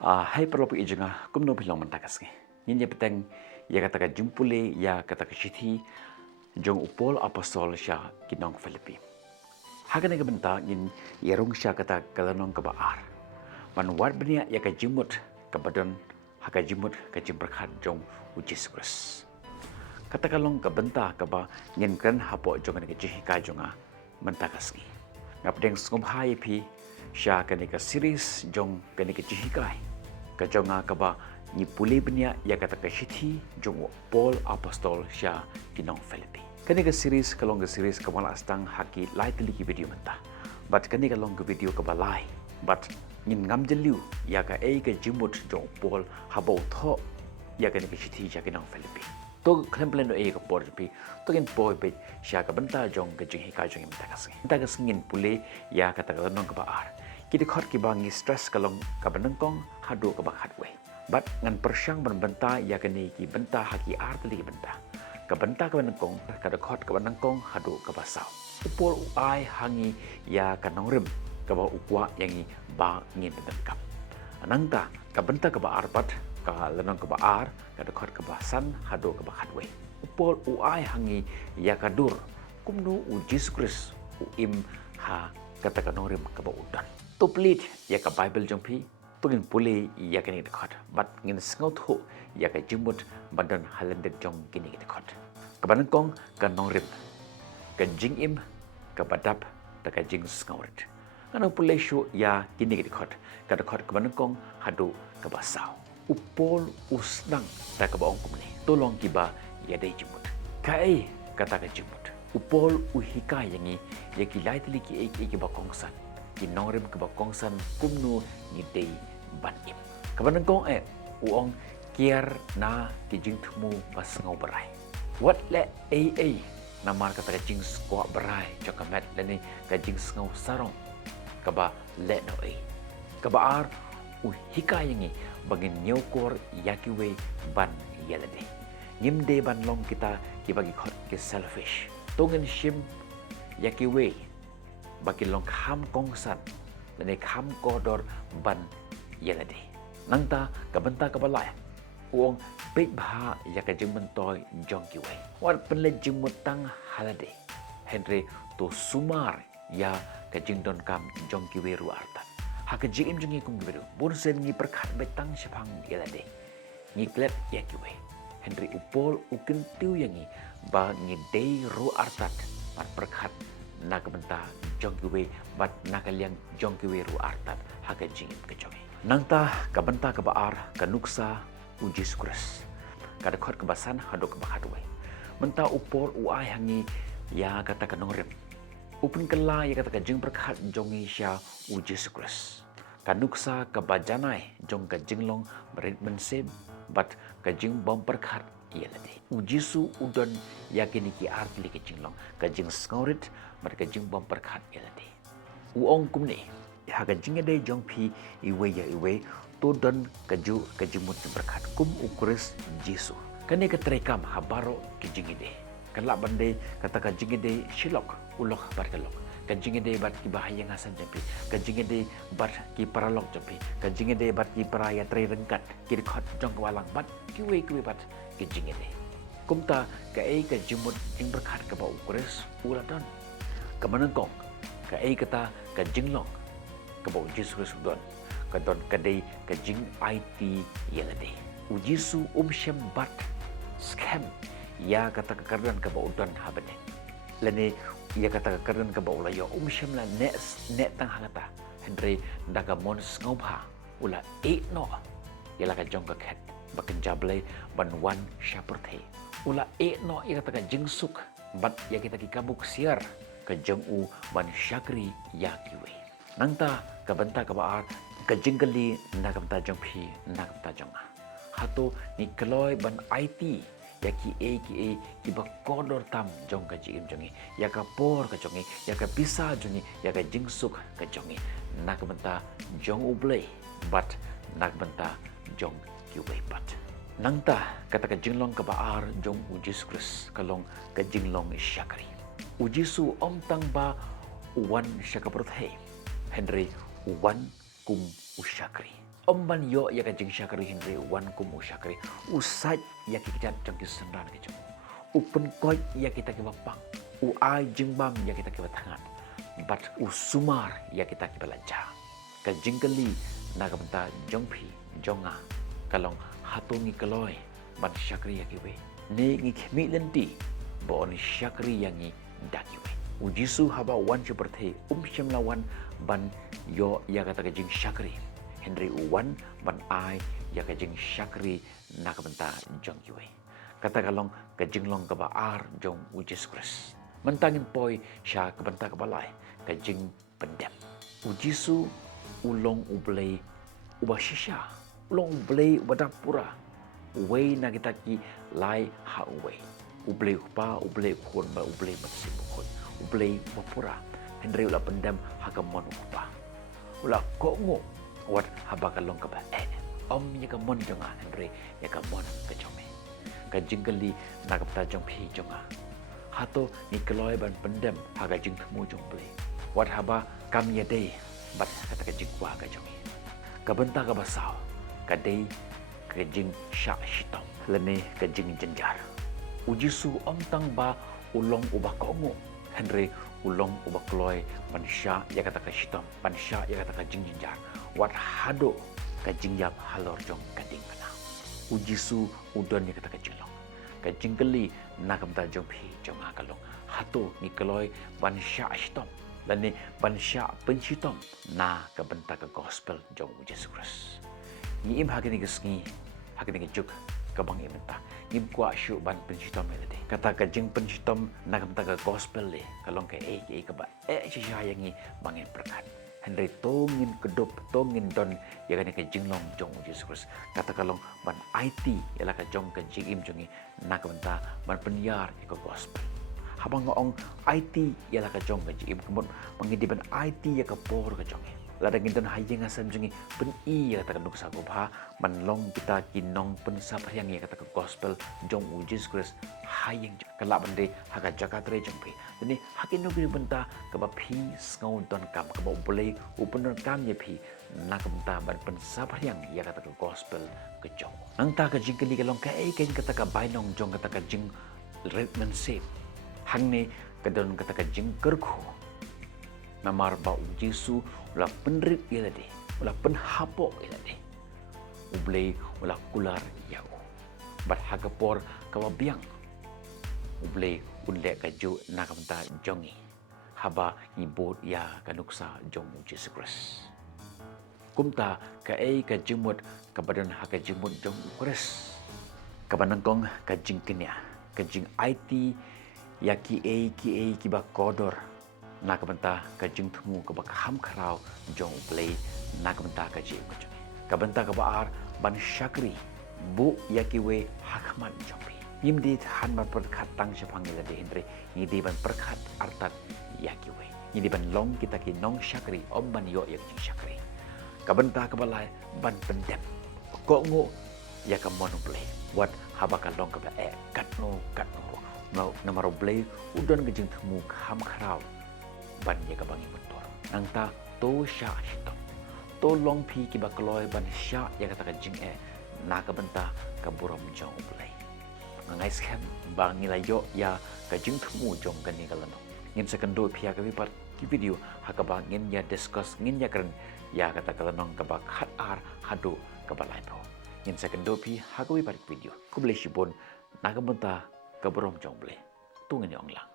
Hai perlopi ijunga kumno bilong mentakas nge. Nin ya peteng ya kata ka jumpule ya kata ka shithi jong upol apostol sya kinong Filipi. Hagan ga benta nin yarung sya kata kalanong ka baar. Man wat benia ya ka jimut ka badan haka jimut ka jimberkat jong ujis kris. Kata kalong ka benta ka ba nin kan hapo jong ka jihika jonga mentakas nge. Ngapdeng sngum hai pi sya ka series jong ka jihikai. Kajonga kaba ni puli benia ya kata ka shithi jong Paul apostol sya kinong Filipi. Kani ka series kalong ka series kamala astang haki lai tili ki video menta. But kani kalong ka video ka balai. But nin ngam jeliu ya ka ka jimut jong Paul habau tho ya kani ka shithi sya kinong Filipi. To klemplen no ka por pi to kin boy pe sya ka benta jong ka jing hika jong menta kas. Menta kas ngin puli ya kata ka nong ka baar. Kita khot ki bangi stress kalong kabanengkong hadu ka bakhatwe. But ngan persyang benta ya kani ki benta haki artli ki benta. Ka benta kabanengkong kada khot kabanengkong hadu ka basau. Upol uai hangi ya kanongrim ka ba ukwa yangi ba ngin bentengkap. Anangta ka benta ka ba arbat ka lenong ka ba ar kada khot ka basan hadu ka bakhatwe. Upol uai hangi ya kadur kumnu ujis kris uim ha kata kanongrim ka ba udan. Tuplit ya ka Bible jongpi tugin puli ya kini dekat bat ngin sngot ho ya ka jimut badan halendet jong kini dekat kabanengkong ka nongrim ka jingim ka badap ta ka jing sngorit kana puli shu ya kini dekat ka dekat kabanengkong hadu ka basau upol usnang ta ka baong kumni tolong kiba ya dai jimut kai kata ka jimut upol uhika yangi ya kilai tili ki ba kongsan kinongrim ke bakongsan kumnu ngidei banim. Kabanengkong uong kiar na kijing temu pas ngau berai. Wat le namar kata kajing skwa berai jokamet leni kajing ngau sarong kaba le no Kabaar hika yangi bangin nyokor yakiwe ban yelade. Ngimde ban long kita kibagi khot ke selfish. Tongin shim yakiwe bagi long kham kongsan dan kham kodor ban yelade nangta kabenta kabalai uong pek bha ya ka jing mentoy jongki we war penle jing mutang halade henry to sumar ya ka jing don kam jongki we ruarta ha ka jing im jing kum beru bun sen ngi perkhat betang shapang yelade ngi klet yaki we henry upol ukin tiu yangi ba ngi dei ruartat par perkhat nakabenta jongkiwe bat nakaliang jongkiwe ru artat haka jingim kejongi. Nangta kabenta kabaar kanuksa ujis kures. Kada khot kebasan hado kebahadwe. Menta upor uai hangi ya kata kanongrim. Upun kela ya kata kajing berkat jongi sya ujis kures. Kanuksa kabajanai jong kajinglong berit menseb bat kajing bom berkat yelade. Ujisu udon yakini ki artli kajinglong kajing skorit mat kajing bom berkat yelade. Uong kumne ha kajing ade jong pi iwe to don kaju kajimut berkat kum ukuris Jesu. Kane katrekam habaro kajing ide. Kala bande kata kajing ide shilok ulok barkalok. Kajing ide bat ki bahaya ngasan jampi. Kajing ide bat ki paralok jampi. Kajing ide bat ki paraya tre rengkat. Ki khot jong walang bat kiwe bat kajing ide. Kumta ka ka jimut jing berkat ka ba ukuris uladon. Kamanengkong ka kata ka jinglong ka ba Jesus don. Ka don kadai ka jing IT yelade. Ujisu syem bat scam ya kata kekardan ka ba udon habane. Lene ia kata kekardan ka ba ulayo syem la net tang hangata. Henry daga mons ngobha ula no yala ka jong ka khet bakin jable ban wan syapurte. Ula no ia kata ka jingsuk bat ya kita ki kabuk siar ka jong ban syakri yakiwe. Nangta ka benta ka baar ka jinggali na ka benta jong pi na ka benta jong hato ni kloy ban IT ya ki ki ba kodor tam jong ka jim jongi ya ka por ka jongi ya ka bisa jongi ya ka jingsuk ka jongi na ka benta jong ublay bat na ka benta jong kiwe bat. Nangta kata ka jinglong ka baar jong ujis kris kalong ka jinglong syakri. Ujisu tang ba uwan syakaprothe. Henry uwan kum usyakri. Omban yo ya ka jing syakri Henry wan kumu syakri. Usaj ya kita jang kisendan ke jong. Upen koi ya kita ke bapang. Uai jing bam ya kita ke batangan. Bat usumar ya kita ke belajar. Ka jing kali na ka benta jong pi jonga. Kalong hatungi keloi ban syakri ya kiwe. Ne ngi khmi lenti bo ni syakri yang ngi dakiwe. Ujisu haba wan seperti syam lawan ban yo ya kata ka jing syakri. Henry uwan ban ai ya ka jing syakri na ka benta jong kiwe. Kata kalong ka jing long ka ba ar jong ujis kris. Mentangin poi sya ka benta ka balai ka jing pendem. Ujisu ulong ublei ubashisha. Ulong ublei ubadapura. Uwei na kita ki lai ha uwei. Ublei upa, ublei ukun ba ublei matsim ukun. Ublei mapura. Henry ula pendam hagamon upa. Ula kongo wat habakalong ka ba om ya kamon jonga Henry ya kamon ka jome. Ka jinggali na kapta jong pi jonga. Hato ni keloi ban pendam haga jing temu jong blei. Wat haba kam ya dei bat kata ka jingwa ka jongi. Ka benta ka basau. Ka dei ka jing sya shitom. Lene ka jing jenjar. Ujisu om tang ba ulong ubah kongo. Henry ulong ubah keloi mansya ya kata ka shitom. Mansya ya kata ka jing jenjar. Wat hado ka jing yap halor jong kading kana. Ujisu udon ya kata ka jilong. Ka jing keli na kamta jong pi jong akalong. Hato ni keloi mansya shitom. Lene mansya penshitom na ka benta ka gospel jong Yesus Kristus. Ni im hagini gesngi hagini juk kabang imenta ngim kwa syu ban penshitom elade kata ka jing penshitom na kamta ka gospel le kalong ka ka ba sya yang ngi bangin berkat Henry tongin kedop tongin don ya kan ka jing long jong Yesus Kristus kata kalong ban IT ialah ka jong ka jing im jongi na kamta ban penyiar ka gospel habang ngong IT ialah ka jong ka jing im kemon mangidiban IT ya ka por ka jongi ladang inton hayeng asam jungi pen i ya kata kenduk sagobha manlong kita kinong pen saphyang ya kata gospel jong Yesus Kristus hayeng kelak bende haga jakatre jongpe ini hakin nubi benta ke ba phi ngau don kam ke ba boleh upen kam ye phi na kamta ban pen saphyang ya kata gospel ke jong angta ka jingkeli kalong ka ken kata ka bainong jong kata ka jing redman sep hangne kadon kata ka jing kerkhu namar ba Yesus ulah penrit ilade ulah penhapok ilade ublei ulah kular yau bat hagapor kawabiang ublei unle kaju nakamta jongi haba ibot ya kanuksa jong Yesus Kristus kumta ka ka jimut kabadan haga jimut jong Kristus kabanangkong ka jingkenya ka jing IT ya ki ba kodor na kabenta ka jing temu ka bakam kharau jong play na kabenta ka ji ko jong kabenta ka baar ban syakri bu yakiwe hakman jompi yimdi han ban perkhat tang syapangila de hindre ni di ban perkhat artat yakiwe ni di ban long kita ki nong syakri om ban yo yak jing syakri kabenta ka balai ban pendem ko ngo ya ka mon play wat habaka long ka ba katno no namaro play udon ka jing temu kham kharau ban ya ka bangi motor nangta to sya shitom to long pi ki bakloi ban sya ya kata ka jing na ka benta ka burom jong play ngai scam bang nila yo ya ka jing thumu jong kan ni kalano ngin sekendo pia ka vipat ki video ha ka bang ngin ya discuss ngin ya kren ya kata kalanong ka bak hat ar hado ka balai po ngin sekendo pi ha ka vipat video ku blei shibon na ka benta ka burom jong play tu ngin yong lang